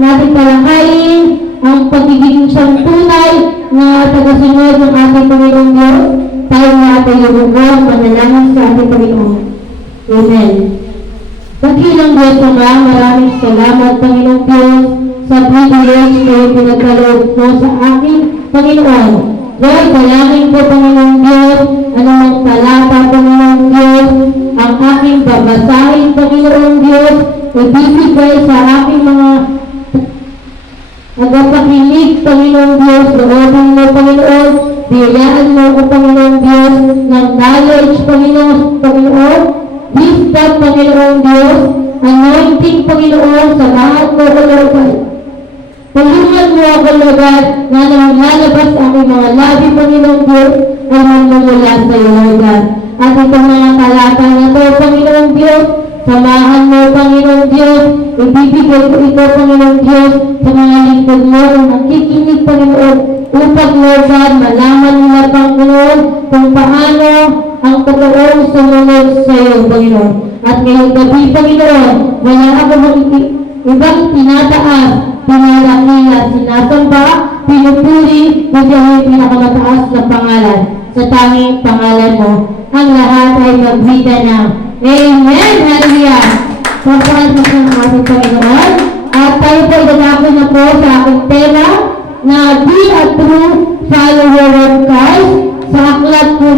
natin talakayin ang pagiging siyang tunay na tagasunod ng ating Panginoong Diyos. Tayo natin yung manalangin sa ating Panginoon. Amen. Dakilang Diyos Ama, maraming salamat, Panginoong Diyos, sa privilege na pinagkaloob mo sa akin, Panginoon. Lord, dalangin ko, Panginoong Diyos, anumang talata, Panginoong Diyos, ang aking babasahin, Panginoong Diyos, ibibigay sa aking mga nagapakinig, Panginoong Diyos, loobin mo, Panginoon, biyayaan mo ko, Panginoong Diyos, ng knowledge, Panginoon, wisdom, Panginoong Diyos, anointing, Panginoon, samahan mo ko, Lord. Tulungan mo ako, Lord, na nang lalabas ang mga labi, Panginoong Diyos, ay magmumula sa iyo, Lord. At itong mga talata na ito, Panginoong Diyos, samahan mo, Panginoong Diyos, ibibigay ko ito, Panginoong Diyos, sa mga lingkod mo, ang nakikinig, Panginoon, upang, Lord God, malaman nila, Panginoon, kung paano ang totoong sumunod sa iyo, Panginoon. At ngayong gabi, Panginoon, wala ako ibang tinataas, pinalakila, sinasamba, pinupuri, kundi ang pinakamataas na pangalan. Sa tanging pangalan mo, ang lahat ay magbida na. Amen! Hallelujah! Pagpakas mo ng ating Panginoon. At tayo po idadako na po sa aking tema na be a true follower of Christ sa aklat po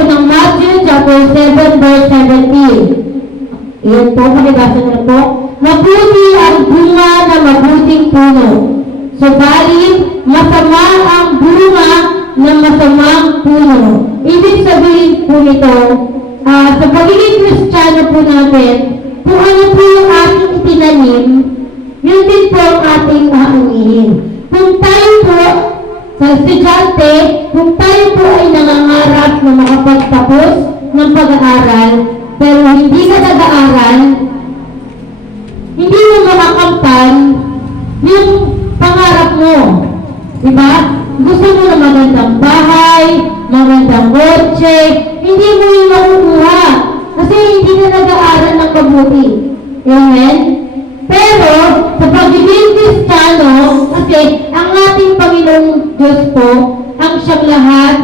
ng Matthew chapter 7 verse 17. Iyan po, makibasa na po. Mabuti ang bunga na mabuting puno. Subalit, masama ang bunga ng masamang puno. Ibig sabihin po nito, sa pagiging Kristiyano po natin, kung ano po yung ating itinanim, yun din po ang ating aanihin. Kung tayo po, sa estudyante, kung tayo po ay nangangarap na makapagtapos ng pag-aaral, pero hindi ka nag-aaral, hindi mo makakampan yung pangarap mo. Diba? Gusto mo na magandang bahay, magandang kotse, hindi mo yung makukuha. Kasi hindi na nag-aaral ng mabuti. Amen? Pero, sa pagiging Kristiyano, kasi ang ating Panginoong Diyos po, ang siyang lahat,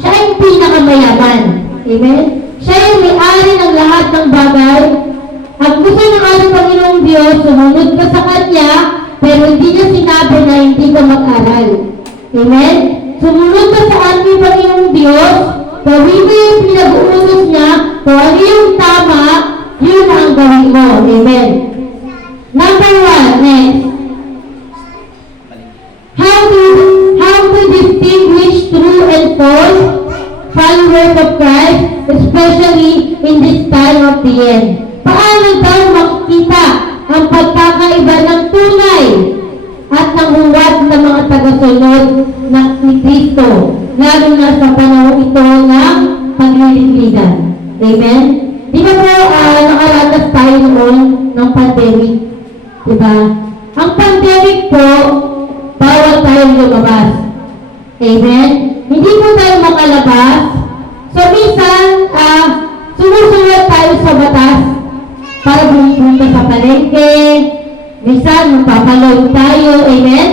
siya ay pinakamayaman. Amen? Siya yung may-ari ng lahat ng bagay. At gusto ng ating Panginoong Diyos, sumunod ka sa Kanya, pero hindi niya sinabi na hindi ka mag-aral. Amen? Sumunod ka sa ating Panginoong Diyos, gawin mo yung pinag-uutos niya, kung ano yung tama, yun ang gawin mo. Amen? Number 1, next. How to distinguish true and false followers of Christ, especially in this time of the end. Paano daw makikita ang pagkakaiba ng tunay at ng huwad ng mga tagasunod ni Kristo, lalo na sa panahon ito ng pagliliglidan? Amen? Di ba po nakaranas tayo noon ng pandemic? Diba? Ang pandemic po, bawal tayong lumabas. Amen? Hindi po tayo makalabas. So, minsan, sumusunod tayo sa batas para pumunta sa palengke. Minsan, magpapaload tayo. Amen?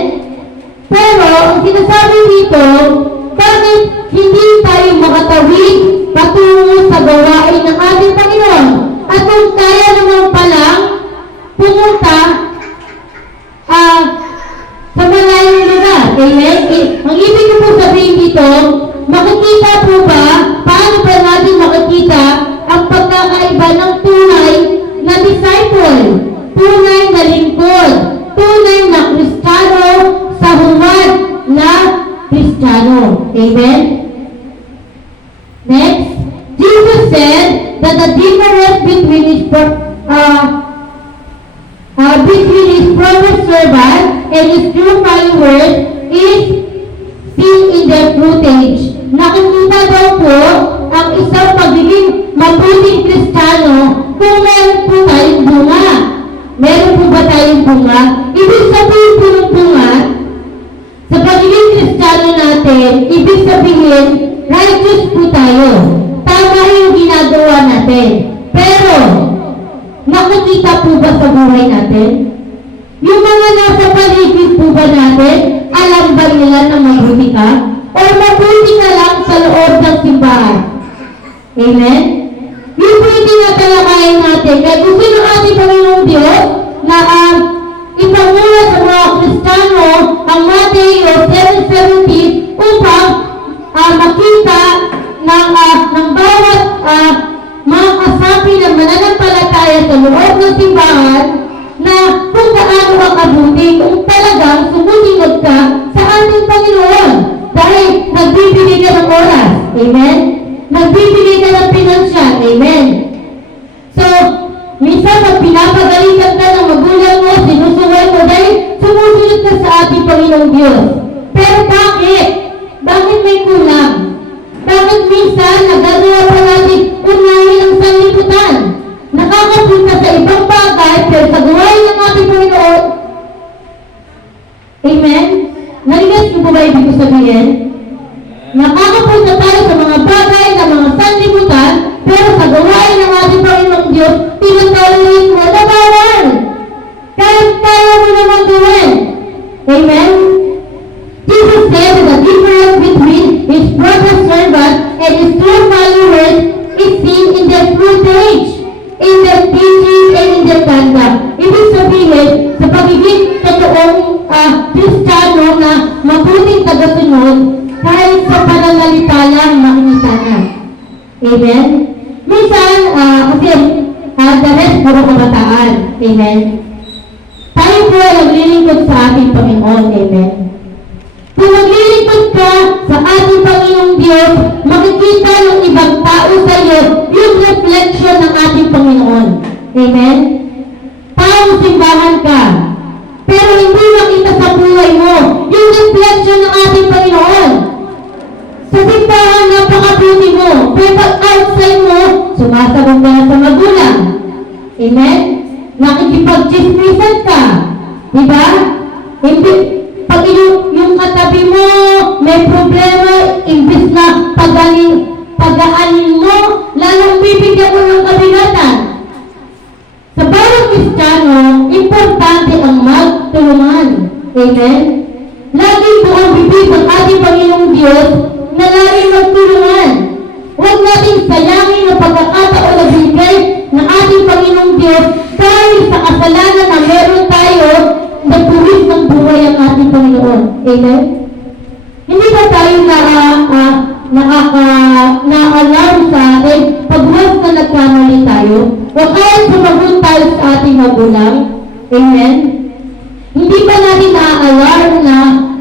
Pero, ang sinasabi dito, bakit hindi tayo makatawid patungo sa gawain ng ating Panginoon? At kung kaya naman palang pumunta sa malayong lugar. Amen? Ang ibig ko po sabihin dito, makikita po ba, paano ba natin makikita ang pagkakaiba ng tunay na disciple, tunay na lingkod, tunay na Kristiyano sa huwad na Kristiyano. Amen? Next, Jesus said that the difference between his promised servant and his true followers is seen in their fruitage. Nakikita daw po ang isang pagiging mabuting Kristiyano kung meron po tayong bunga. Meron po ba tayong bunga? Ibig sabihin po ng bunga, sa pagiging Kristiyano natin, ibig sabihin, righteous po tayo. Tama yung ginagawa natin. Pero, nakakakita po ba sa buhay natin? Yung mga nasa paligid po ba natin, alam ba nila na mabuti ka? O mabuti ka lang sa loob ng simbahan? Amen? Yung po yung tinatalakayan natin, kaya gusto ng ating Panginoong Diyos na ipamula sa mga Kristiyano ang Mateo 7:17 upang makita ng bawat mga kasapi ng mananampalataya sa loob ng simbahan na kung gaano ang abuti kung talagang sumusunod ka sa ating Panginoon dahil nagbibigay ka ng oras. Amen? Nagbibigay ka ng pinansyal. Amen? So, minsan pag pinapagalitan ka ng magulang mo, sinusuway mo dahil sumusunod ka sa ating Panginoong Diyos. Pero bakit? Bakit may kulang? Bakit minsan nagagawa pa natin unahin ang sanlibutan? Nakakapunta sa ibang bagay, pero sa gawain ng ating Panginoon. Amen? Narinig mo ba ibig ko sabihin? Nakakapunta tayo sa mga bagay na mga sanlibutan, pero sa gawain ng ating Panginoong Diyos, tinataluin mo na bawal. Kahit kaya mo naman gawin. Amen? Jesus said that the difference between his brother's servant and his true followers is seen in their fruitage, in their teaching, and in their conduct. Ibig sabihin, sa pagiging totoong Kristiyano na mabuting tagasunod, kahit sa pananalita lang makikita na. Amen? Minsan, kasi the rest puro kabataan. Amen? Tayo po ay naglilingkod sa ating Panginoon. Amen? Kung maglilingkod ka sa ating Panginoong Diyos, makikita ng ibang tao sa iyo yung reflection ng ating Panginoon. Amen? Taong simbahan ka, pero hindi makita sa buhay mo yung reflection ng ating Panginoon. Sa simbahan, napakabuti mo. Pero pag outside mo, sumasabog ka na sa magulang. Amen? Nakikipag-chismisan ka. Diba? Hindi. Pag yung katabi mo may problema, imbis na pagaanin mo, lalong bibigyan mo ng kabinatan. Sa bawat Kristiyano, importante ang magtulungan. Amen? Lagi po ang bibig ng ating Panginoong Diyos na lagi magtulungan. Huwag natin sayangin ang pagkakataon na bigay ng ating Panginoong Diyos dahil sa kasalanan na meron tayo nagbuwis ng buhay ang ating Panginoon. Amen? Hindi ba tayo na-alarm sa atin pag once na nagkamali tayo? O kaya sumagot tayo sa ating magulang? Amen? Hindi ba natin na-alarm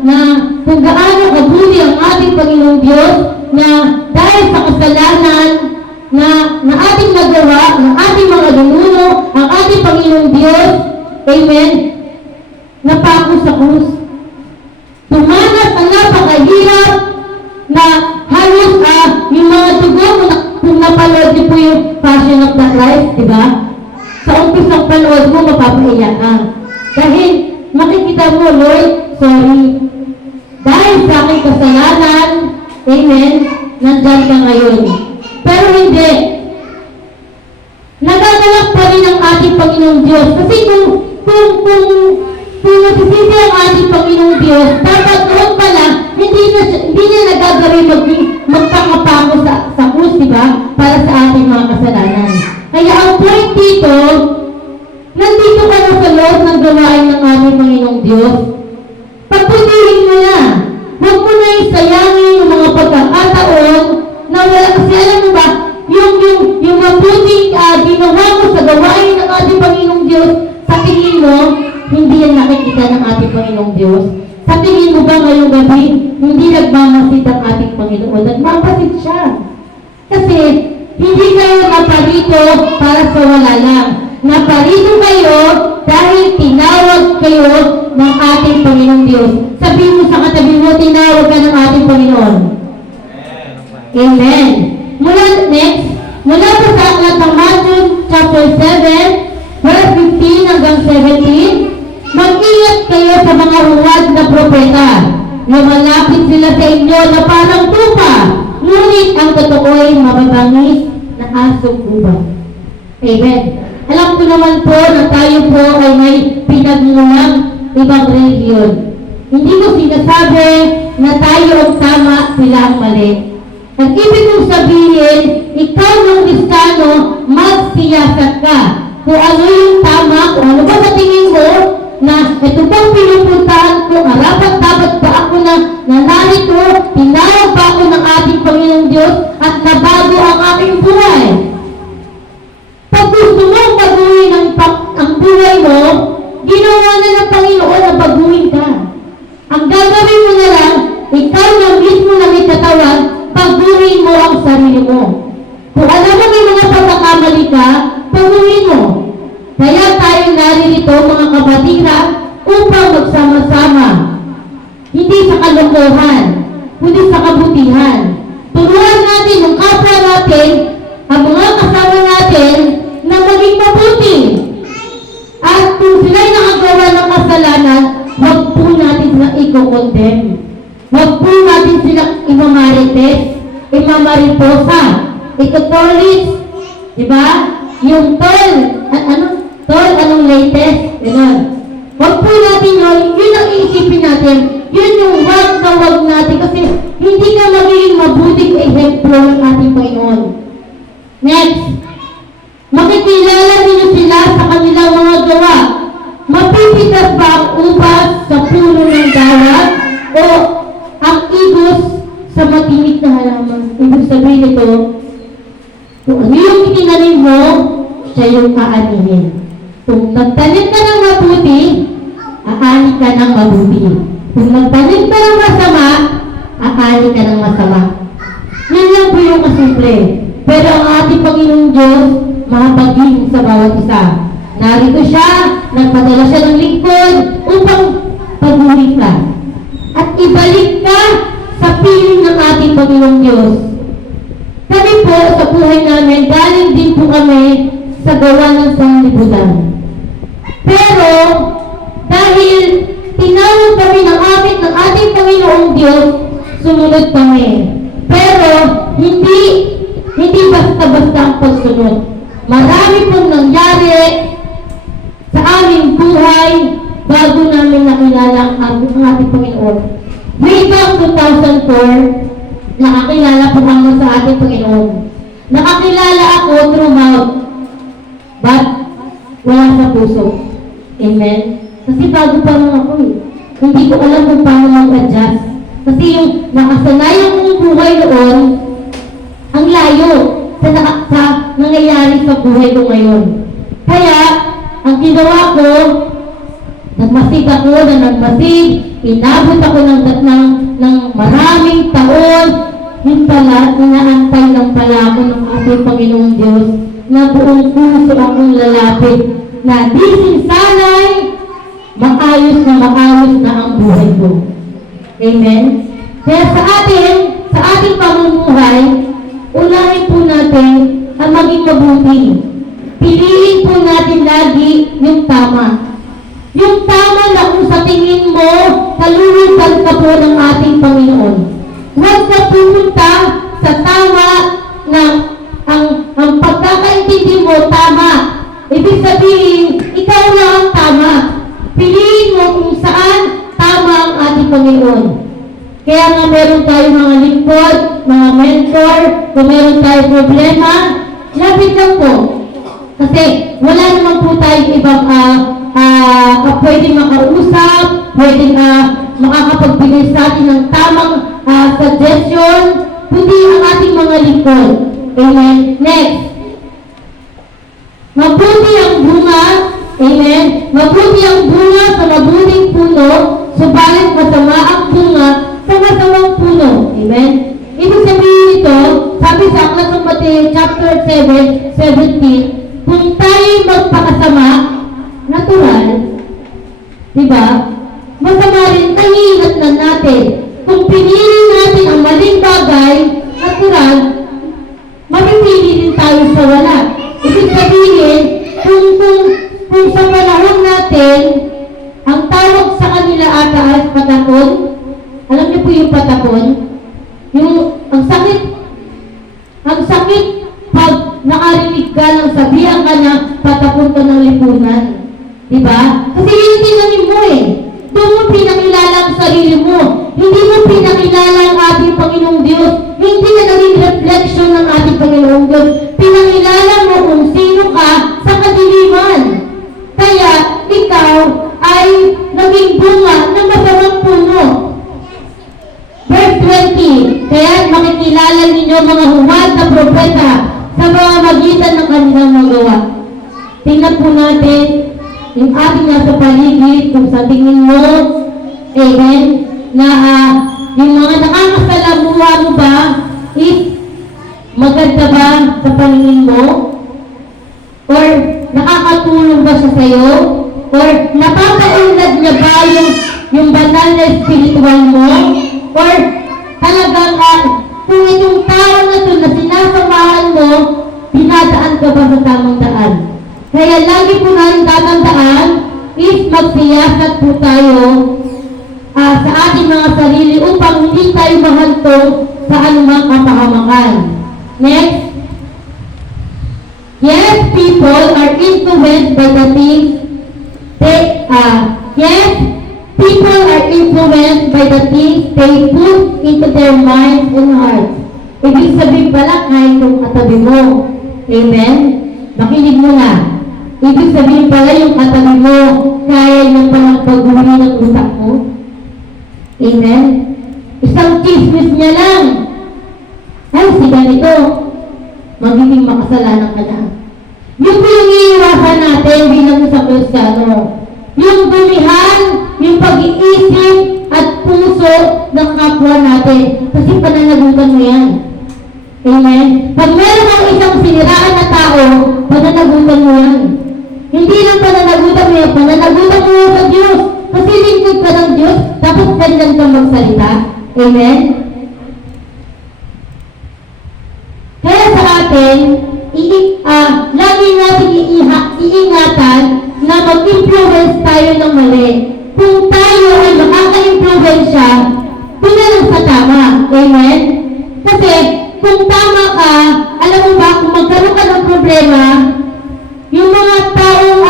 na kung gaano kabuti ang ating Panginoong Diyos na dahil sa kasalanan na ating nagawa, ng ating mga dumuno, ang ating Panginoong Diyos, amen, napako sa krus. Tumanas ang napakahirap na halos yung mga dugo kung napanood niyo po yung Passion of the Christ, di ba? Sa umpisang panood mo, mapapaiyak ka. Dahil makikita mo, Lord, sorry. Dahil sa aking kasalanan, amen, nandyan ka ngayon. Pero hindi. Nagagalak pa rin ang ating Panginoong Diyos. Kasi kung nasisisi ang ating Panginoong Diyos, dapat noon pala, hindi niya nagagawin magpangapako sa krus, di ba? Para sa ating mga kasalanan. Kaya ang point dito, nandito ka na sa loob ng gawain ng ating Panginoong Diyos. Pagputihin mo na. Huwag mo na isayangin yung mga pagkakataon na wala. Kasi alam mo ba, yung mabuting ginawa mo sa gawain ng ating Panginoong Diyos, sa tingin mo, hindi yan nakikita ng ating Panginoong Diyos. Sa tingin mo ba ngayong gabi, hindi nagmamasid ang ating Panginoon? Nagmamasid siya. Kasi, hindi kayo naparito para sa wala lang. Naparito kayo dahil tinawag kayo ng ating Panginoong Diyos. Sabihin mo sa katabi mo, tinawag ka ng ating Panginoon. Amen. Mula po sa aklat ng Matthew chapter 7, verse 15 hanggang 17, mag-ingat kayo sa mga huwad na propeta. Lumalapit sila sa inyo na parang tupa, ngunit ang totoo ay mababangis na asong gubat. Amen. Alam ko naman po na tayo po ay may pinagmulang ibang relihiyon. Hindi ko sinasabi na tayo ang tama, sila ang mali. Ang ibig kong sabihin, ikaw ng Kristiyano, magsiyasat ka. Kung ano yung tama, kung ano ba sa tingin mo, na ito bang pinupuntahan ko, harapan dapat ba ako na narito, tinawag ba ako ng ating Panginoong Diyos at nabago ang aking buhay. Pag gusto mong baguhin ang buhay mo, ginawa na ng Panginoon na baguhin ka. Ang gagawin mo na lang, ikaw na mismo na may katawan, baguhin mo ang sarili mo. Kung alam mo may mga pagkakamali ka, baguhin mo. Kaya tayo naririto mga kapatira upang magsama-sama. Hindi sa kalokohan, kundi sa kabutihan. Turuan natin ang kapwa natin, ang mga kasama natin na maging mabuti. At kung sila'y nakagawa ng kasalanan, huwag po natin silang i-condemn. Huwag po natin silang imamarites, imamariposa, itutolis, diba? Yung tol, anong latest? Ganun. Huwag po natin yun ang iisipin natin. Yun yung wag na wag natin kasi hindi ka magiging mabuting ehemplo ng ating Panginoon. Next, makikilala ninyo sila sa kanilang mga gawa. Mapipitas ba ang ubas sa puno ng dawat o ang igos sa matinik na halaman? Ibig sabihin nito, kung ano yung itinanim mo, siya yung kaanihin. Kung nagtanim ka ng mabuti, aani ka ng mabuti. Kung nagtanim ka ng masama, aani ka ng masama. Yan lang po yung kasimple. Pero ang ating Panginoong Diyos, mahabagin sa bawat isa. Narito siya, nagpadala siya ng lingkod upang paguhin ka. At ibalik ka sa piling ng ating Panginoong Diyos. Kami po sa buhay namin, galing din po kami sa gawa ng sanglibutan. Pero, dahil tinawag kami ng ating Panginoong Diyos, sumunod kami. Pero, hindi basta-basta ang pagsunod. Marami pong nangyari sa aming buhay bago namin nakilala ang ating Panginoon. Way back 2004, nakakilala po kami sa ating Panginoon. Nakakilala ako through mouth, but wala sa puso. Amen? Kasi bago pa lang ako eh. Hindi ko alam kung paano mag-adjust. Kasi yung nakasanayan kong buhay noon, ang layo sa nangyayari sa buhay ko ngayon. Kaya, ang ginawa ko, nagmasig ako na nagmasig, inabot ako ng maraming taon, yung pala, inaantay ng pala ako ng ating Panginoong Diyos na buong puso akong lalapit na di sinsanay, maayos na ang buhay ko. Amen? Kaya sa ating pamumuhay, unahin po natin ang maging mabuti. Piliin po natin lagi yung tama. Yung tama na kung sa tingin mo, kalulupan ka po ng ating Panginoon. Huwag na pumunta sa tama na ang pagkakaintindi mo tama. Ibig sabihin, ikaw na ang tama. Piliin mo kung saan tama ang ating Panginoon. Kaya nga meron tayong mga lingkod, mga mentor, kung meron tayong problema, lapit lang po. Kasi wala naman po tayong ibang pwedeng makausap, pwedeng makakapagbigay sa atin ng tamang suggestion, kundi ang ating mga lingkod. Amen. Next. Mabuti ang bunga, amen, mabuti ang bunga sa mabuting puno, subalit masama ang bunga sa masamang puno. Amen. Ibig sabihin nito, sabi sa Aklat ng Mateo chapter 7:17, kung tayo magpakasama, natural, diba? Masama rin, nahihinat na natin. Kung pinili natin ang maling bagay, natural, mamipili din tayo sa wala. Ibig sabihin, kung sa panahon natin, ang tawag sa kanila ata ay patakon. Alam niyo po yung patakon? Ang sakit pag nakarinig ka ng sabihan ka na patakon ka ng Diba? Kasi yun yung tinanim mo eh. Doon mo pinakilala ang sarili mo. Hindi mo pinakilala ang ating Panginoong Diyos. Hindi na naging reflection ng ating Panginoong Diyos. Pinakilala mo kung sino ka sa kadiliman. Kaya ikaw ay naging bunga ng masamang puno. Verse 20, kaya makikilala ninyo mga huwad na propeta sa mga magitan ng kanilang magawa. Tingnan po natin yung ating nasa paligid, kung sa tingin mo, amen, na yung mga nakakasalamuha mo ba is maganda ba sa paningin mo? Or nakakatulong ba siya sa'yo? Or napapaunlad niya ba yung banal na spiritual mo? Or talagang kung itong tao na ito na sinasamahan mo, dinadaan ka ba sa tamang daan? Kaya lagi po natin tatandaan is magsiyasat po tayo sa ating mga sarili upang hindi tayo mahantong sa anumang kapahamakan. Next. Yes, people are influenced by the things people are influenced by the things they put into their minds and hearts. Ibig sabihin pala kahit yung katabi mo. Amen? Makinig mo na. Ibig sabihin pala yung katabi mo, kaya niya palang pag-uwi ng utak mo. Amen? Isang chismis niya lang. Ay, si ganito. Magiging makasalanan ka na. Yung po yung iiwasan natin bilang isang Kristiyano. Yung bumihan, yung pag-iisip at puso ng kapwa natin. Kasi pananagutan mo yan. Amen? Pag meron kang isang siniraan na tao, pananagutan mo yan. Hindi lang pananagutan mo yan, pananagutan mo sa Diyos. Kasi lingkod ka ng Diyos, tapos ganyan ka magsalita. Amen? Kaya sa atin, lagi natin iingatan na mag-influence tayo ng mali. Kung tayo ay makaka-influensya, doon na lang sa tama. Amen? Kasi, kung tama ka, alam mo ba, kung magkaroon ka ng problema, yung mga taong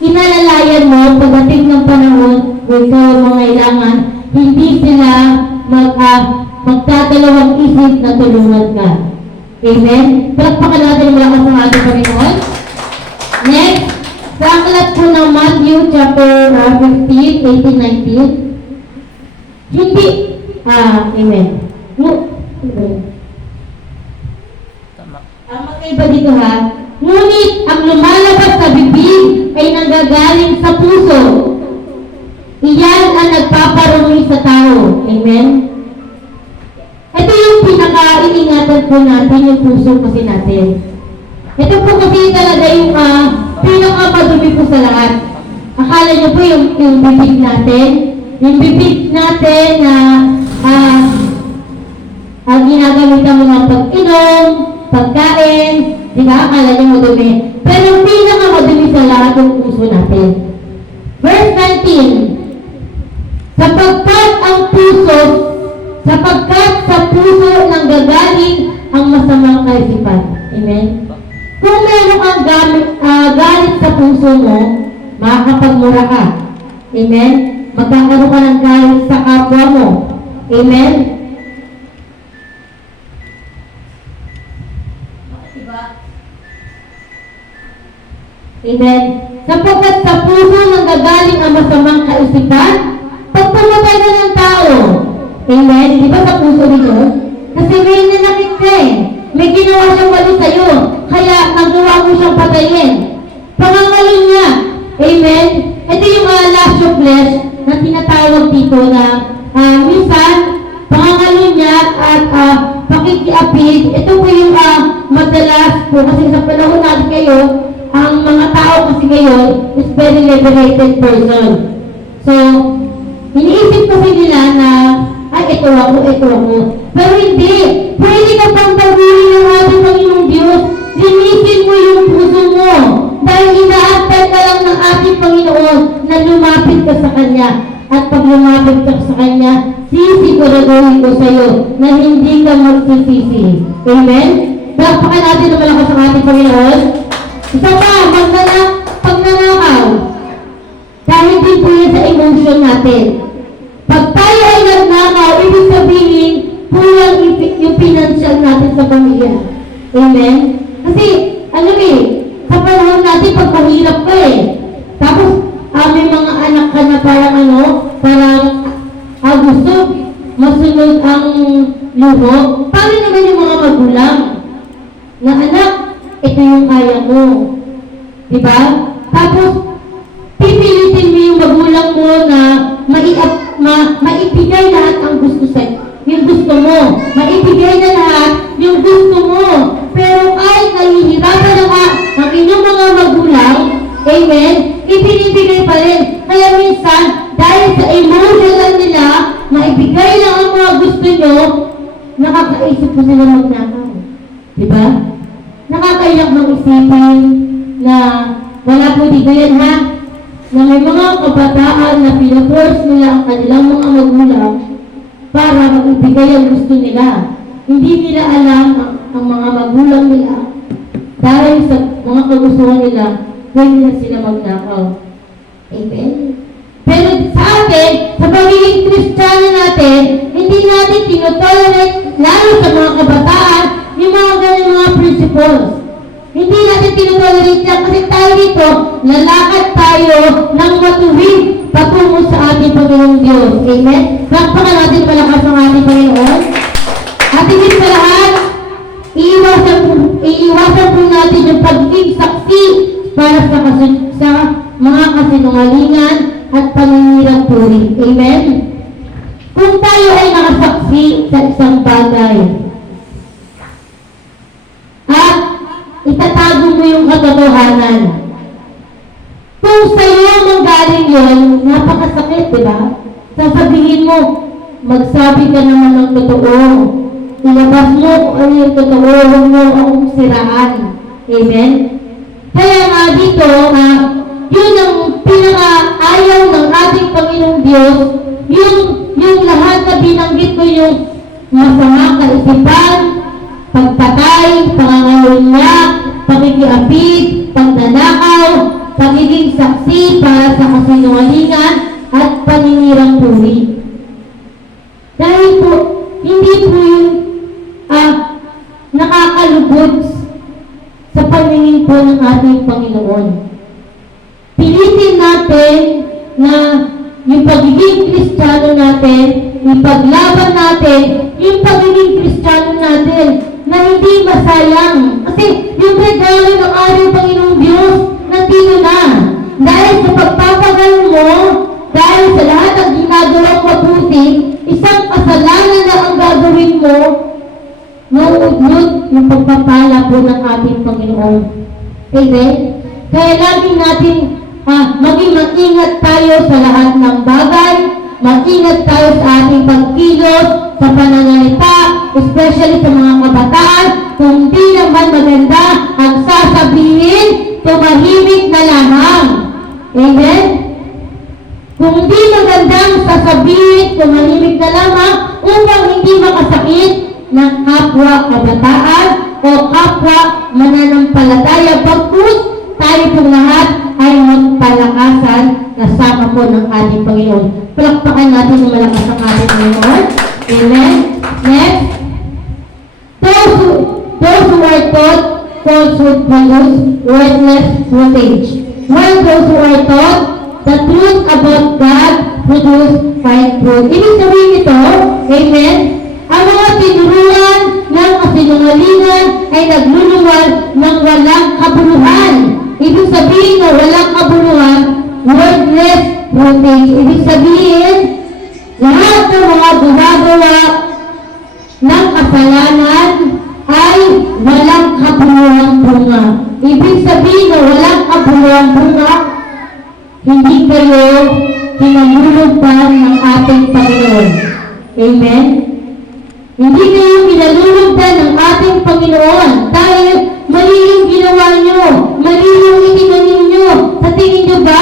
inalalayan mo pagdating ng panahon, kung ikaw mga ilangan, hindi sila magdadalawang isip na tulungan ka. Amen? Palakpakan natin ang malakas ng ating Panginoon. Next, sa aklat po ng Matthew chapter 15, 18, 19. Hindi, amen. Magkaiba dito ha. Ngunit ang lumalabas sa bibig ay nanggagaling sa puso. Iyan ang nagpaparumi sa tao. Amen? Ito yung pinaka-iingatan po natin, yung puso kasi natin. Ito po kasi talaga yung pinaka-madumi po sa lahat. Akala nyo po yung bibig natin. Yung bibig natin na ginagamitan mo ng pag-inom, pagkain, di ba? Akala nyo madumi. Pero yung pinaka-madumi sa lahat yung puso natin. Verse 19. Sapagkat sa puso nang gagaling ang masamang kaisipan. Amen? Kung meron kang galit sa puso mo, makakapagmura ka. Amen? Magkakaroon ka ng galit sa kapwa mo. Amen? Amen? Sapagkat sa puso nang gagaling ang masamang kaisipan, pag pumatay na ng tao, amen? Di ba sa puso nito? Kasi may nanakit ka eh. May ginawa siyang mali sa'yo. Kaya nagawa mo siyang patayin. Pangangalin niya. Amen? Ito yung lust of flesh na tinatawag dito na minsan, pangangalin niya at pakikiapid. Ito po yung madalas po kasi sa panahon natin kayo, ang mga tao kasi ngayon is very liberated person. So, iniisip kasi nila na ito ako. Pero hindi. Pwede ka pang baguhin ng ating Panginoong Diyos. Linisin mo yung puso mo. Dahil inaantay ka lang ng ating Panginoon na lumapit ka sa Kanya. At pag lumapit ka sa Kanya, sisiguraduhin ko sa iyo na hindi ka magsisisi. Amen? Bakpakan natin na malakas ang ating Panginoon. Isa pa, pagnanakaw. din po yan sa emotion natin. Pag tayo ay nagnakaw, ibig sabihin, kulang yung financial natin sa pamilya. Amen? Kasi, sa panahon natin, pag mahirap ka tapos, may mga anak ka na parang gusto, masunod ang luho. Paano naman yung mga magulang? Na anak, ito yung kaya mo. Diba? Tapos, pipilitin mo yung magulang mo na maibigay lahat ang gusto yung gusto mo. Maibigay na lahat yung gusto mo. Pero kahit nahihirapan na ang inyong mga magulang, amen, ipinibigay pa rin. Kaya minsan, dahil sa emotional nila, maibigay lang ang mga gusto nyo, nakakaisip po sila magnakaw. Diba? Nakakaiyak ng isipin na wala po dito yan na may mga kabataan na pinaforce nila ang kanilang mga magulang para magbigay ang gusto nila. Hindi nila alam ang mga magulang nila dahil sa mga kagustuhan nila, pwede na sila magnakaw. Amen? Pero sa atin, sa pagiging Kristiyano natin, hindi natin tinotolerate, lalo sa mga kabataan, yung mga ganyan mga principles. Hindi natin tinotolerate yan kasi tayo dito, lalakad tayo ng matuwid patungo sa ating Panginoong Diyos. Amen? Bakpakan natin malakas ang ating Panginoon. At higit sa lahat, iiwasan po natin yung pagiging saksi para sa mga kasinungalingan at paninirang puri. Amen? Kung tayo ay nakasaksi sa isang bagay, at itatago mo yung katotohanan, kung sa'yo manggaling yun, napakasakit, di ba? Sasabihin mo, magsabi ka naman ng totoo. Ilabas mo kung ano yung totoo, huwag mo akong siraan. Amen? Kaya nga dito, yun ang pinaka-ayaw ng ating Panginoong Diyos, yung lahat na binanggit ko yung masama kaisipan, pagpatay, pangangalunya, pakikiapid, pagnanakaw, pagiging saksi para sa kasinungalingan, at paninirang puri. Dahil po, hindi po yung nakakalubog sa paningin po ng ating Panginoon. Pilitin natin na yung pagiging Kristiyano natin, ipaglaban natin yung pagiging Kristiyano natin na hindi masayang. Kasi yung regalo ng ating Panginoong Diyos, nandito na. Dahil sa pagpapagal mo, dahil sa lahat ng ginagawang mabuti, isang kasalanan na ang gagawin mo, nauudlot yung pagpapala po ng ating Panginoon. Amen? Kaya lagi natin maging mag-ingat tayo sa lahat ng bagay, mag-ingat tayo sa ating pagkilos, sa pananalita, especially sa mga kabataan. Kung di naman maganda ang sasabihin, tumahimik na lamang. Amen? Kung di magandang sasabihin, tumahimik na lamang upang hindi makasakit ng kapwa kabataan o kapwa mananampalataya. Pagkus tayo pong lahat ay magpalakasan kasama po ng ating Panginoon. Palakpakan natin ng malakas ang ating Panginoon. Amen? Next. Those who are taught falsehood produce worthless footage. While those who are taught the truth about God produce fine fruit. Ibig sabihin ito, amen, ang mga tinuruan ng kasinungalingan ay nagluluwal ng walang kabuluhan. Ibig sabihin na walang kabuluhan, wordless footage. Ibig sabihin, lahat ng mga gumagawa ng kasalanan ay walang kabuluhang bunga. Ibig sabihin na walang kabuluhang bunga, hindi kayo pinalulugdan ng ating Panginoon. Amen? Hindi kayo pinalulugdan ng ating Panginoon dahil mali yung ginawa nyo, mali yung itinanim nyo. Sa tingin nyo ba,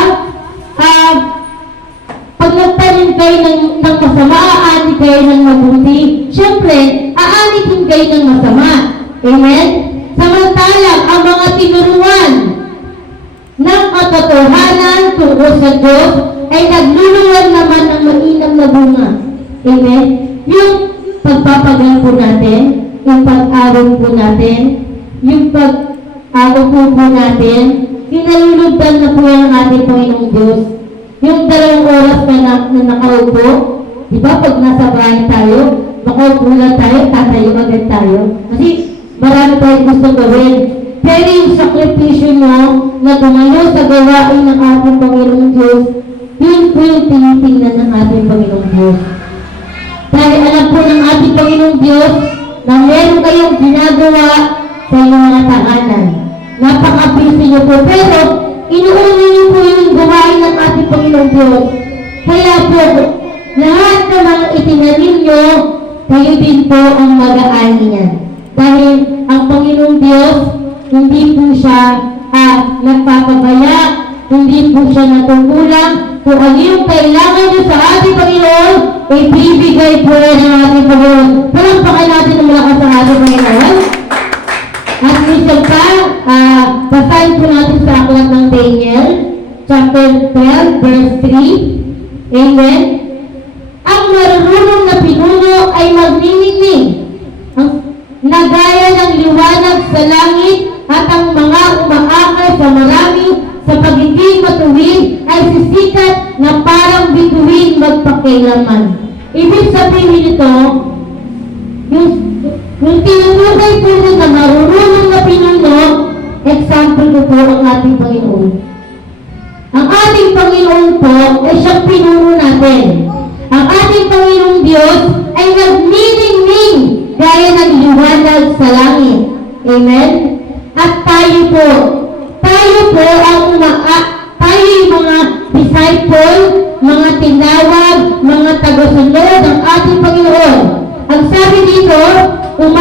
pag nagtanim kayo ng masama, aanit kayo ng mabuti, syempre, aanitin kayo ng masama. Amen? Samantalang ang mga tinuruan ng katotohanan tungkol sa Diyos ay naglulungan naman ng mainam na bunga. Amen? Yung pagpapagal po natin, yung pag-aral po natin, yung pag-uupo po natin, kinalulugdan na po yan ng ating Panginoong Diyos. Yung 2 oras na nakaupo, di ba pag nasa bahay tayo, makaupo lang tayo, tatayo agad tayo. Kasi marami tayong gusto gawin. Pero yung sakripisyo mo na tumalo sa gawain ng ating Panginoong Diyos, yun po yung tinitingnan ng ating Panginoong Diyos. Dahil alam po ng ating Panginoong Diyos na meron kayong ginagawa sa inyong mga tahanan. Napaka-busy niyo po. Pero, inuuna niyo po yung gawain ng ating Panginoong Diyos. Kaya po, lahat ng mga itinanim niyo, kayo din po ang mag-aani niyan. Dahil ang Panginoong Diyos, hindi po siya nagpapabaya, hindi po siya natungkulang. Kung ano yung kailangan niyo sa ating Panginoon, ibibigay po yan ng ating Panginoon. Palakpakan natin ng malakas sa ating Panginoon. At minsan pa, basahin po natin sa aklat ng Daniel, chapter 12, verse 3. Amen. Ang marunong na pinuno ay magniningning, na gaya ng liwanag sa langit, at ang mga umaakay sa marami sa pagiging matuwid ay sisikat na parang bituin magpakailaman. Ibig sabihin nito, yung tinutugay po na marunong na pinuno, example ko po ang ating Panginoon. Ang ating Panginoon po ay siyang pinuno natin. Ang ating Panginoong Diyos ay nagniningning gaya ng liwanag sa langit. Amen? At tayo po ang tayo yung mga disciple, mga tinawag, mga tagasunod ng ating Panginoon. Ang sabi dito, ang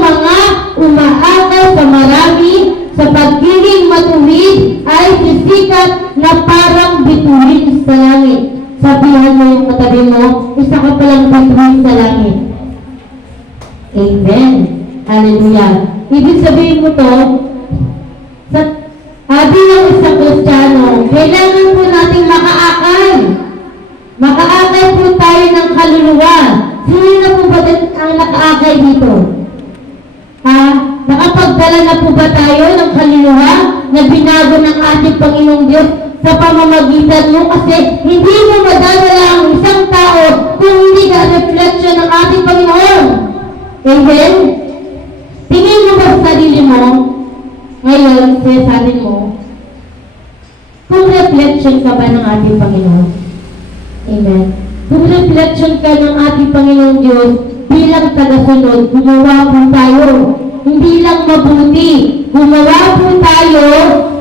mga umaaka sa marami sa pagiging matuwid ay sisikat na parang bituin sa langit. Sabihan mo yung katabi mo, isa ka palang bituin sa langit. Amen. Hallelujah. Ibig sabihin mo to, bilang isang Kristiyano, kailangan po natin makaakay. Makaakay po tayo ng kaluluwa. Sino na po ba ang nakaakay dito? Nakapagdala na po ba tayo ng kaluluwa na binago ng ating Panginoong Diyos sa pamamagitan mo? Kasi hindi mo madadala ang isang tao kung hindi ka reflection ng ating Panginoon. Amen? Tingin mo ba sa sarili mo, ngayon, sinasabi mo, kung reflection ka ba ng ating Panginoon? Amen. Kung reflection ka ng ating Panginoong Diyos, bilang tagasunod, gumawa po tayo. Hindi lang mabuti. Gumawa po tayo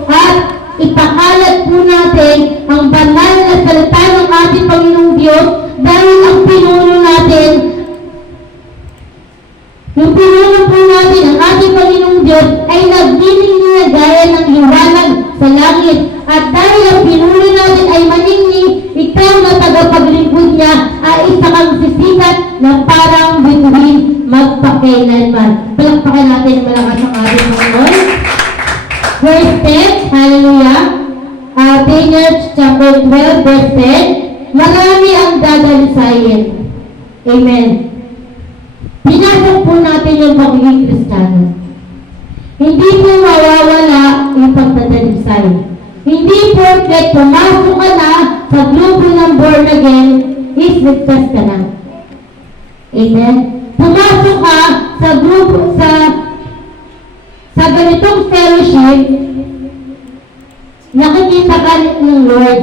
at ipakalat po natin ang banal na salita ng ating Panginoong Diyos dahil ang pinuno natin, yung pinuno po natin, ang ating Panginoong Diyos, ay nagniningning na gaya ng liwanag sa langit. At dahil ang pinuno natin ay maningning, ikaw na tagapaglingkod niya ay isa kang sisikat na parang bituin magpakailanman. Palakpakan natin malakas ang ating Panginoon. Verse 10, hallelujah. Daniel chapter 12, verse 10, marami ang dadalisayin. Amen. Pinasok po natin yung pagiging Kristiyano. Hindi po mawawala yung pagdadalisay. Hindi porket pumasok ka na sa grupo ng born again, is ligtas ka na. Amen? Pumasok ka sa grupo, sa ganitong fellowship, nakikita ka ng Lord.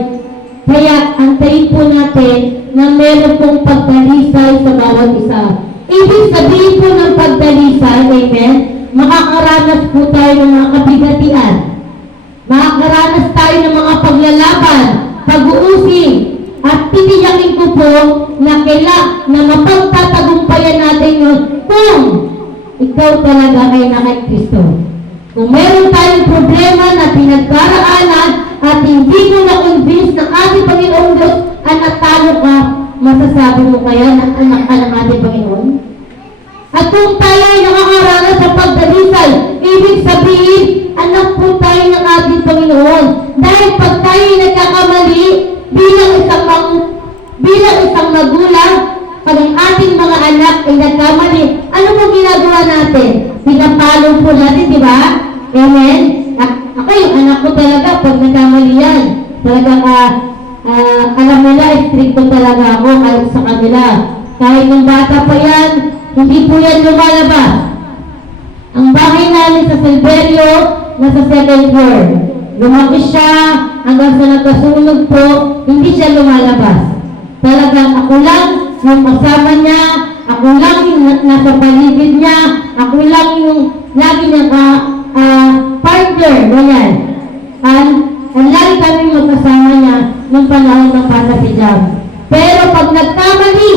Kaya antayin po natin na meron pong pagdalisay sa bawat isa. Ibig sabihin po ng pagdalisay, amen, makakaranas po tayo ng mga kabigatian. Makakaranas tayo ng mga paglalaban, pag-uusig, at titiyakin ko po na mapagtatagumpayan natin yun kung ikaw talaga ay kay Kristo. Kung meron tayong problema na pinagdaraanan at hindi mo na-convince ng ating Panginoong Diyos at natalo ka, masasabi mo kaya na anak ka ng ating Panginoon? At kung tayo ay nakakaranas sa pagdalisay, ibig sabihin, anak po tayo ng ating Panginoon. Dahil pag tayo ay nagkakamali, ay nagkamali, ano po ginagawa natin? Pinapalo po natin, di ba? Amen? Ako yung anak ko talaga, pag nagkamali yan, talaga alam nila, stricto talaga ako kahit sa kanila. Kahit yung bata pa yan, hindi po yan lumalabas. Ang bahay namin sa Silverio, nasa 2nd floor. Lumaki siya, hanggang sa nagkasunog po, hindi siya lumalabas. Talagang ako lang yung kasama niya, ako lang yung nasa paligid niya, ako lang yung lagi niya partner, ganyan. Ang lagi kami magkasama niya ng panahon ng bata si Jam. Pero pag nagkamali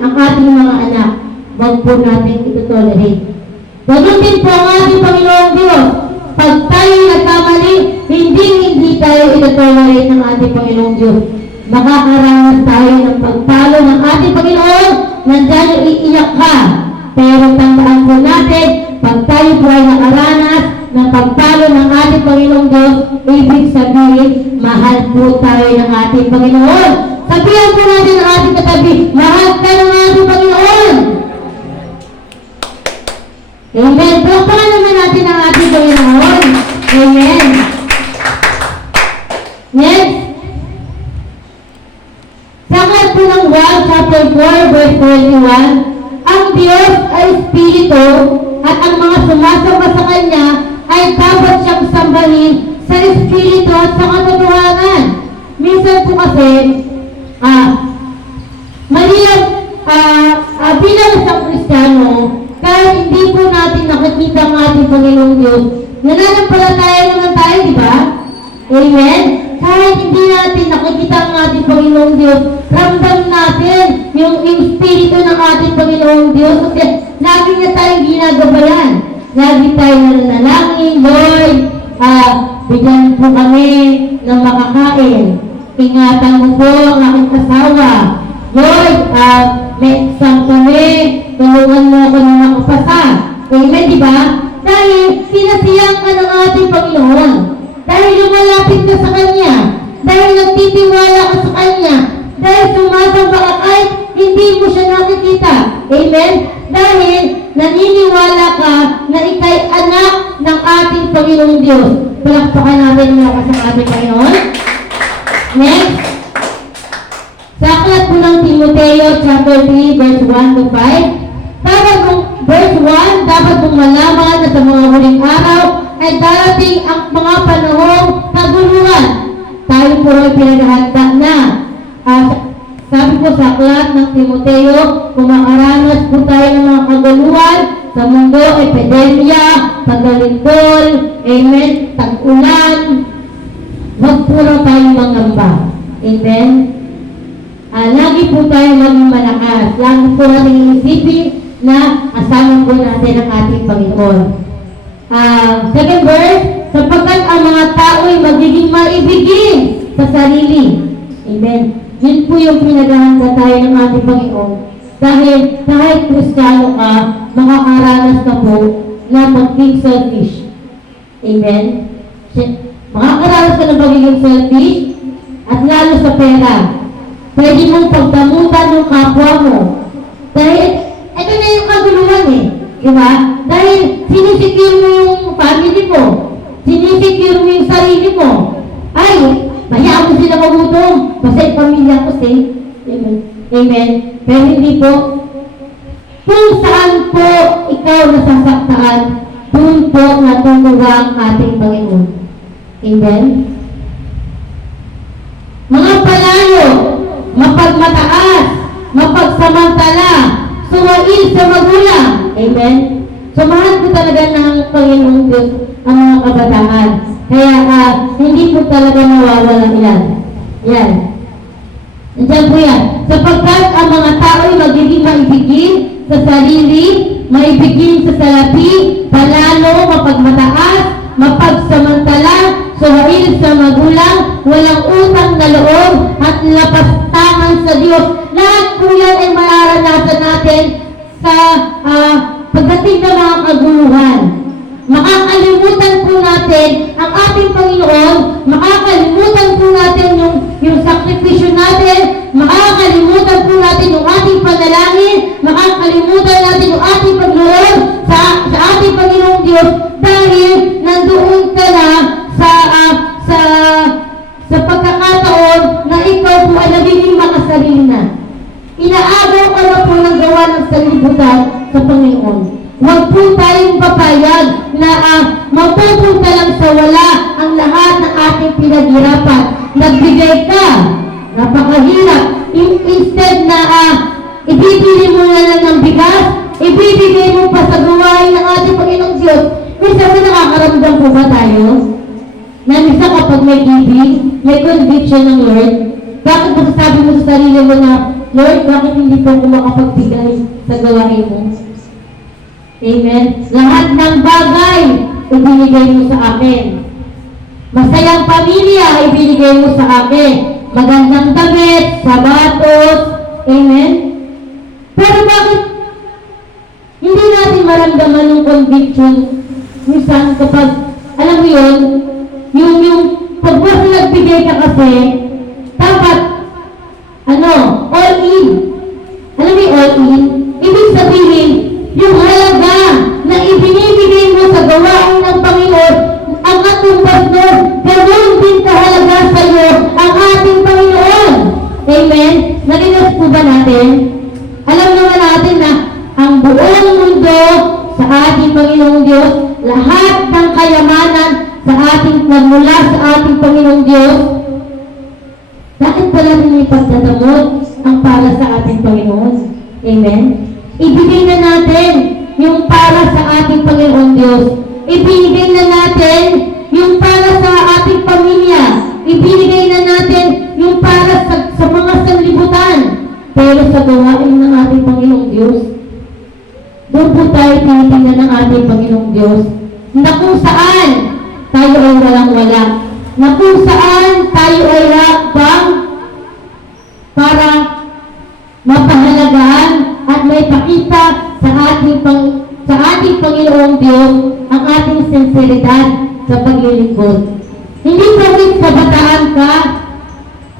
ang ating mga anak, wag po natin ito-tolerate. Ganun din po ang ating Panginoong Diyos. Pag tayo nagkamali, hindi tayo ito-tolerate ng ating Panginoong Diyos. Makakaranas tayo ng pagpalo ng ating Panginoon, nandiyan yung iiyak ka. Pero tandaan po natin, pag tayo po ay nakaranas ng pagpalo ng ating Panginoong Diyos, ibig sabihin, mahal po tayo ng ating Panginoon. Sabihan po natin ang ating katabi, mahal ka ng ating Panginoon. Amen. Buksan naman natin ang ating Panginoon. Amen. Next. Sa aklat po ng 1 chapter 4 verse 21, ang Diyos ay Espiritu at ang mga sumasamba sa Kanya ay dapat siyang sambahin sa Espiritu at sa katotohanan. Minsan po kasi, bilang isang Kristiyano, kahit hindi po natin nakikita ang ating Panginoong Diyos, nananampalataya naman tayo, di ba? Amen? Kahit hindi natin nakikita ang ating Panginoong Diyos, ramdam natin yung Espiritu ng ating Panginoong Diyos kasi lagi na tayong ginagabayan. Lagi tayong nananalangin, Lord, bigyan po kami ng makakain. Ingatan mo po ang aking asawa. Lord, may exam kami, tulungan mo ako ng makapasa. Amen, di ba? Dahil sinasiyang ka ng ating Panginoon. Dahil lumalapit ka sa Kanya. Dahil nagtitiwala ka sa Kanya. Dahil sumasamba ka kahit hindi mo siya nakikita. Amen? Dahil naniniwala ka na ikay anak ng ating Panginoong Diyos. Palakpakan natin mga kasang ating Panginoon. Next. Sa aklat po ng Timoteo chapter 3 verse 1 to 5, verse 1, dapat mong malaman na sa mga huling araw ay darating ang mga panahong kaguluhan. Tayo po ay pinaghahanda na. Sabi ko sa aklat ng Timoteo, kung makaranas po tayo ng mga kaguluhan sa mundo, epidemya, pagalintol, amen, tag-ulan, wag po lang tayong mangamba. Amen? Lagi po tayo maging malakas. Lagi po natin isipin na kasama po natin ang ating Panginoon. Second verse, sapagkat ang mga tao ay magiging maibigin sa sarili. Amen. Yun po yung pinaghahanda tayo ng ating Panginoon. Dahil kahit Kristiyano ka, makakaranas ka po na maging selfish. Amen. Makakaranas ka ng magiging selfish at lalo sa pera. Pwede mong pagdamutan ng kapwa mo. Dahil, ito na yung kaguluhan eh. Diba? Dahil sinisecure mo yung family mo. Sinisecure mo yung sarili mo. Ay, bayaan mo sila magutom. Basta yung pamilya ko safe. Amen. Amen. Pero hindi po. Kung saan po ikaw nasasaktaan, doon po natutuwa ang ating Panginoon. Amen. Mga palayo, mapagmataas, mapagsamantala, suwain sa magulang. Amen? So, mahal ko talaga ng Panginoong Diyos ang mga kabataan. Kaya, hindi po talaga nawawala yan. Yan. Nandiyan po yan. Sapagkat ang mga tao ay magiging maibigin sa sarili, maibigin sa salapi, palalo, mapagmataas, mapagsamantala, suwain sa magulang, walang utang na loob, at lapastangan sa Diyos. Lahat po yan ay mararanasan natin sa pagdating ng mga kaguluhan. Makakalimutan po natin ang ating Panginoon, makakalimutan po natin yung sakripisyo natin, makakalimutan po natin yung ating panalangin, makakalimutan sanlibutan sa Panginoon. Huwag po tayong papayag na mapupunta lang sa wala ang lahat ng ating pinaghirapan. Nagbigay ka, napakahirap. Instead na ibibili mo na lang ng bigas, ibibigay mo pa sa gawain ng ating Panginoong Diyos. Minsan ba nakakaramdam po ba tayo? Na minsan kapag may giving, may conviction ng Lord, bakit masasabi mo sa sarili mo na, Lord, bakit hindi po ako makapagbigay sa gawain mo? Amen? Lahat ng bagay, ibinigay mo sa akin. Masayang pamilya, ibinigay mo sa akin. Magandang damit, sapatos, amen? Pero bakit hindi natin maramdaman ng conviction? Minsan kapag, alam mo yun, yung pag mas nagbigay ka kasi, dapat, all in. Alam mo yung all in? Ibig sabihin, yung halaga na ibinibigay mo sa gawain ng Panginoon, ang katumbas nun, ganoon din kahalaga sa iyo ang ating Panginoon. Amen? Naginas po ba natin? Alam naman natin na ang buong mundo sa ating Panginoong Diyos, lahat ng kayamanan sa ating nagmula sa ating Panginoong Diyos, bakit pala rin ipagdadamot ang para sa ating Panginoon? Amen? Ibigay na natin yung para sa ating Panginoong Diyos. Ibigay na natin yung para sa ating pamilya. Ibigay na natin yung para sa mga sanlibutan. Pero sa gawain ng ating Panginoong Diyos, doon po tayo tinitingnan ng ating Panginoong Diyos na kung saan tayo ay walang-wala. Na kung saan tayo ay bang para mapahalagahan at may pakita sa ating Panginoong Diyos ang ating sinseridad sa paglilingkod. Hindi porket kabataan ka,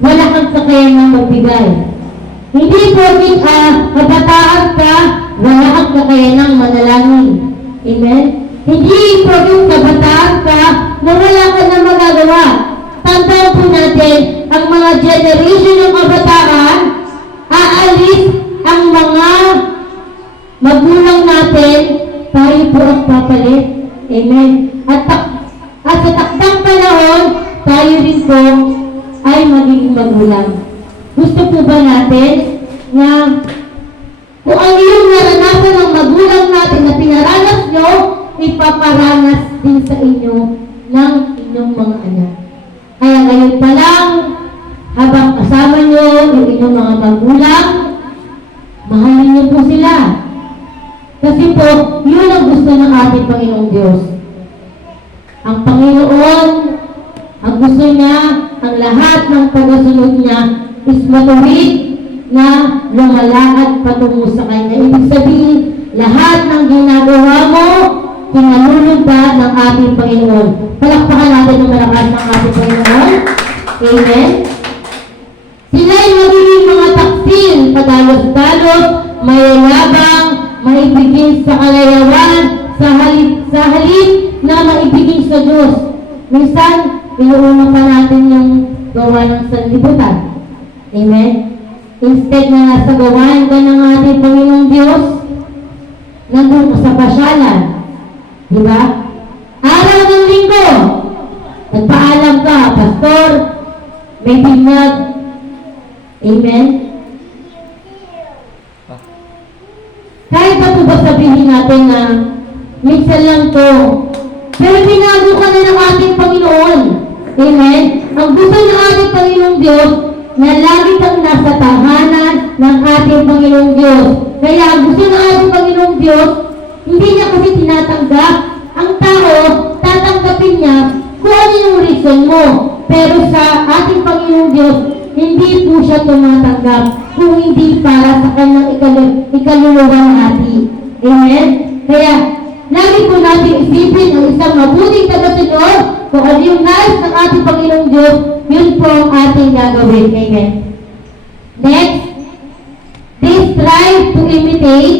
wala kang kakayanang magbigay. Hindi porket kabataan ka, wala kang kakayanang manalangin. Amen? Hindi porket kabataan ka, na wala ka na magagawa. Tandaan po natin, ang mga generation ng kabataan, aalis ang mga magulang natin, tayo po ang papalit. Amen. At sa takdang panahon, tayo rin po ay magiging magulang. Gusto po ba natin na kung ano yung naranasan ng magulang natin na pinaranas nyo, ipaparanas din sa inyo ng inyong mga anak. Kaya ngayon pa lang, habang kasama nyo yung inyong mga magulang, mahalin niyo po sila. Kasi po, yun ang gusto ng ating Panginoong Diyos. Ang Panginoon, ang gusto niya, ang lahat ng tagasunod niya is matuwid na lumalakad patungo sa Kanya. Ibig sabihin, lahat ng ginagawa mo, kinalulugdan ng ating Panginoon. Palakpakan natin ng malakas ng ating Panginoon. Amen? Sila'y magiging mga taksil, padalos-dalos, mayayabang, maibigin sa kalayawan, sa halip na maibigin sa Diyos. Minsan, inuuna pa natin yung gawa ng sanlibutan. Amen? Instead na nasa gawain ka ng ating Panginoong Diyos, nandun ka sa pasyalan. Diba? Araw ng linggo, nagpaalam ka, pastor, may binyag. Amen? Kahit na po ba sabihin natin na minsan lang to, pero binago ka na ng ating Panginoon. Amen? Ang gusto ng ating Panginoong Diyos, na lagi kang nasa tahanan ng ating Panginoong Diyos. Kaya ang gusto ng ating Panginoong Diyos, hindi niya kasi tinatanggap. Ang tao, tatanggapin niya kung ano yung reason mo. Pero sa ating Panginoong Diyos, hindi po siya tumatanggap kung hindi para sa kanyang ikaluluwang hati. Amen? Kaya, lagi po natin isipin ang isang mabuting tagasunod kung ano yung nais ng ating Panginoong Diyos, yun po ang ating gagawin. Amen? Next, they strive to imitate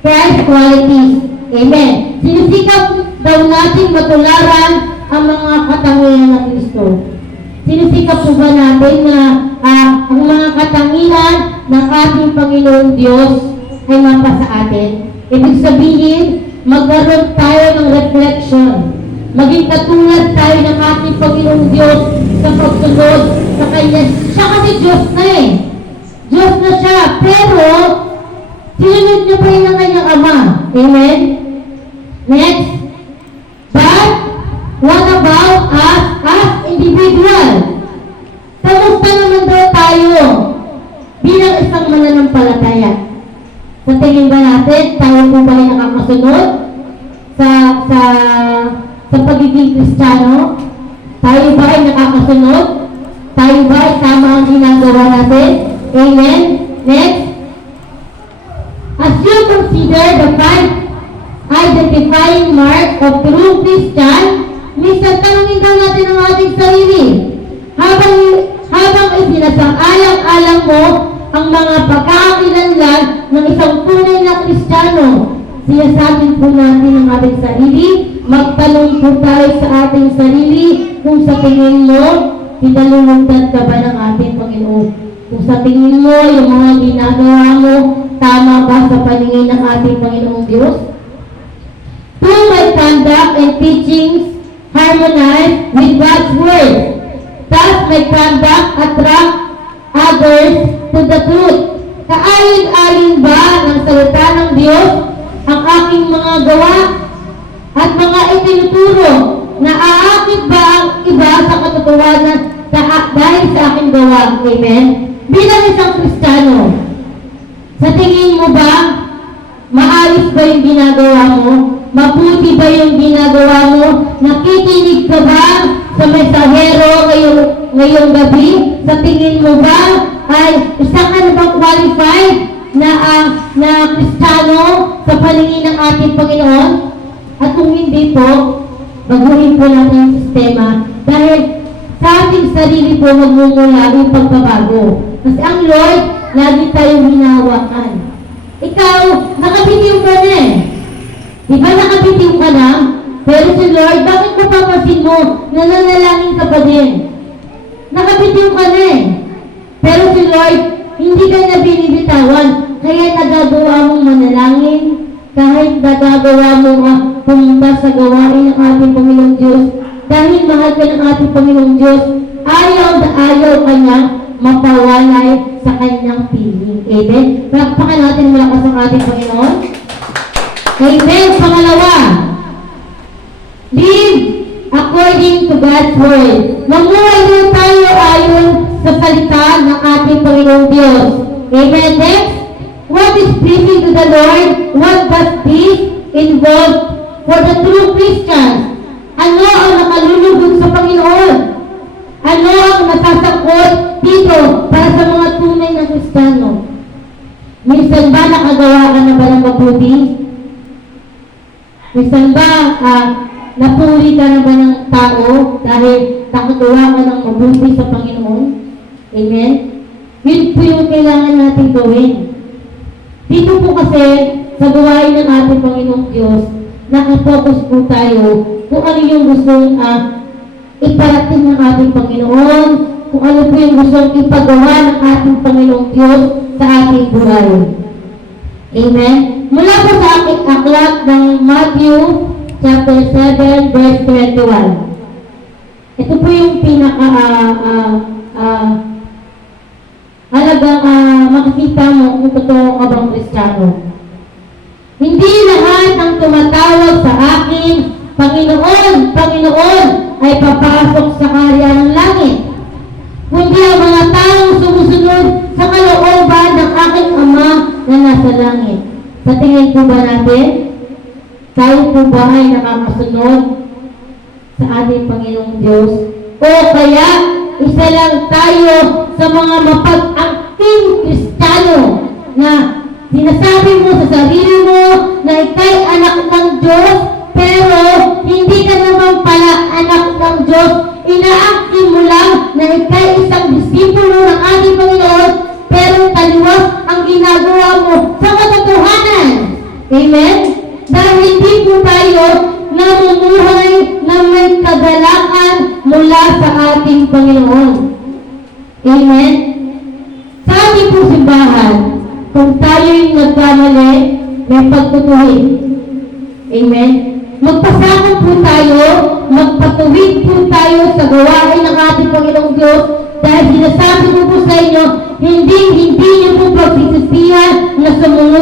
Christ's qualities. Amen? Sinisikap daw natin matularan ang mga katangian ng Kristo. Sinisikap po ba natin na ang mga katangian ng ating Panginoong Diyos ay mapa sa atin. Ibig sabihin, magkaroon tayo ng reflection. Maging katulad tayo ng ating Panginoong Diyos sa pagsunod sa Kanya. Siya kasi Diyos na eh. Diyos na siya. Pero, sinunod niya pa rin ang kanyang Ama. Amen? Next. But, what about us as individual? Kamusta naman daw tayo bilang isang mananampalataya? Sa tingin ba natin, tayo po ba ay nakakasunod sa pagiging Kristiyano? Tayo ba ay nakakasunod? Tayo ba ay tama ang ginagawa natin? Amen? Next. As you consider the five identifying mark of true Christian, minsan tanongin daw natin ang ating sarili. Habang isinasang-alang-alang mo ang mga pagkakakilanlan ng isang tunay na Kristiyano, siyasatin po natin ang ating sarili, magtanong po tayo sa ating sarili kung sa tingin mo, pinalulugdan ka ba ng ating Panginoon? Kung sa tingin mo, yung mga ginagawa mo, tama ba sa paningin ng ating Panginoong Diyos? Do my conduct and teachings harmonize with God's Word? Does my conduct attract others to the truth? Kaayon-ayon ba ng salita ng Diyos ang aking mga gawa at mga itinuturo? Naaakit ba ang iba sa katotohanan dahil sa aking gawa? Amen? Bilang isang Kristiyano, sa tingin mo ba, maayos ba yung ginagawa mo? Mabuti ba yung ginagawa mo? Nakikinig ka ba sa mensahero ngayong gabi? Sa tingin mo ba ay isa ka na bang qualified na Kristiyano sa paningin ng ating Panginoon? At kung hindi po, baguhin po natin ang sistema dahil sa ating sarili po magmumula yung pagbabago. Kasi ang Lord, lagi tayong hinahawakan. Ikaw, nakabitiw ka na eh. Diba nakabitiw ka na? Pero si Lord, bakit mapapasin mo na nanalangin ka pa din? Nakabitiw ka na eh. Pero si Lord, hindi ka na binibitawan. Kaya nagagawa mong manalangin, kahit nagagawa mo pumunta sa gawain ng ating Panginoong Diyos. Dahil mahal ka ng ating Panginoong Diyos, ayaw na ayaw ka niya mapawalay sa kanyang piling. Amen? Palakpakan natin malakas ang ating Panginoon. Amen. Pangalawa, live according to God's Word. Mamuhay din tayo ayon sa salita ng ating Panginoong Diyos. Amen. Next, what is pleasing to the Lord? What does this involve for the true Christians? Ano ang nakalulugod sa Panginoon? Ano ang nasasangkot dito para sa mga tunay na Kristiyano? Minsan ba nakagawa ka na ba ng mabuti? Minsan ba napuri ka na ba ng tao dahil nakagawa ka ng mabuti sa Panginoon? Amen? Yun po yung kailangan natin gawin. Dito po kasi sa gawain ng ating Panginoong Diyos, nakafocus po tayo kung ano yung gustong iparating ng ating Panginoon, kung ano po yung gustong ipagawa ng ating Panginoong Diyos sa ating buhay. Amen? Mula po sa aking aklat ng Matthew chapter 7 verse 21. Ito po yung halagang makikita mo kung totoo ka bang Kristiyano. Hindi lahat ng tumatawag sa akin, Panginoon, Panginoon, ay papasok sa kaharian ng langit. Kundi ang mga taong sumusunod sa kalooban ng aking Ama na nasa langit. Sa tingin po ba natin, tayo po ba ay nakakasunod sa ating Panginoong Diyos? O kaya, isa lang tayo sa mga mapag-angking Kristiyano na sinasabi mo sa sarili mo na ikay anak ng Diyos, pero hindi ka naman pala anak ng Diyos. Inaangkin mo lang na ikay isang disipulo ng ating Panginoon, pero taliwas ang ginagawa mo sa katotohanan. Amen? Dahil hindi po tayo namumuhay na may kagalakan mula sa ating Panginoon. Amen? Sa ating po simbahan, kung tayo'y nagkamali, may pagtutuwid. Amen? Magpasakop po tayo, magpatuwid po tayo sa gawain ng ating Panginoong Diyos dahil sinasabi ko po sa inyo, hindi niyo po pagsisisihan na sumunod